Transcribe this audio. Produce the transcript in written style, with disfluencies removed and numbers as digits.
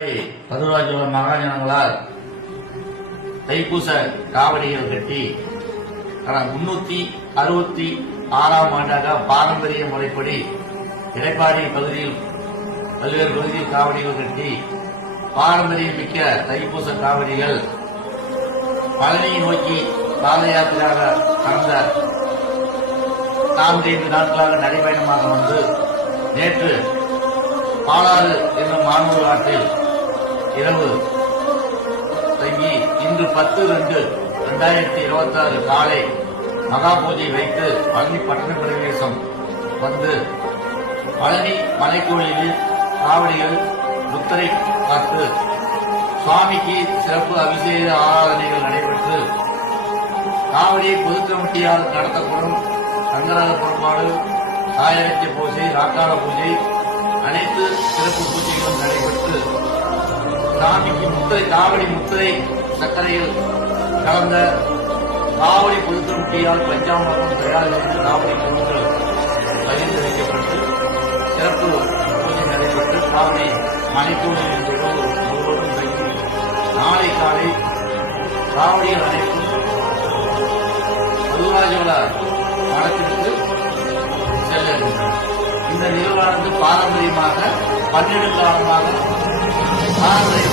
மதுராஜோட மகாஜனங்களால் தைப்பூச காவடிகள் கட்டி 366ஆம் ஆண்டாக பாரம்பரிய முறைப்படி எடப்பாடி பகுதியில் பல்வேறு பகுதியில் காவடிகள் கட்டி பாரம்பரியம் மிக்க தைப்பூச காவடிகள் பழனியை நோக்கி பாத யாத்திரையாக கடந்த 4-5 நாட்களாக நடைபயணமாக வந்து நேற்று பாலாறு என்னும் மானூர் ஆற்றில் இரவு தங்கி இன்று 10/2/2026 காலை மகா பூஜை வைத்து பழனி பட்டண பிரவேசம் வந்து பழனி மலைக்கோயிலில் காவடிகள் முத்திரை காத்து சுவாமிக்கு சிறப்பு அபிஷேக ஆராதனைகள் நடைபெற்று காவடியை பொது கமிட்டியால் நடத்தப்படும் சங்கராத புறப்பாடு சாயரட்சி பூஜை ராக்கால பூஜை அனைத்து சிறப்பு பூஜைகளும் நடைபெற்று சாமிக்கு காவடி முத்திரை சர்க்கரையில் கலந்த காவடி பொது கமிட்டியால் பஞ்சாமிரதம் தயார் செய்து காவடி பொருட்கள் பகிர்ந்து வைக்கப்பட்டு சிறப்பு பூஜை நடைபெற்று சுவாமி மலைக்கோயிலில் முழுவதும் தங்கி நாளை காலை காவடியில் அனைத்தும் மதுராஜோட மடத்திற்கு செல்ல இருக்கின்றனர். இந்த நிகழ்வானது பாரம்பரியமாக 12 காலமாக பாரம்பரிய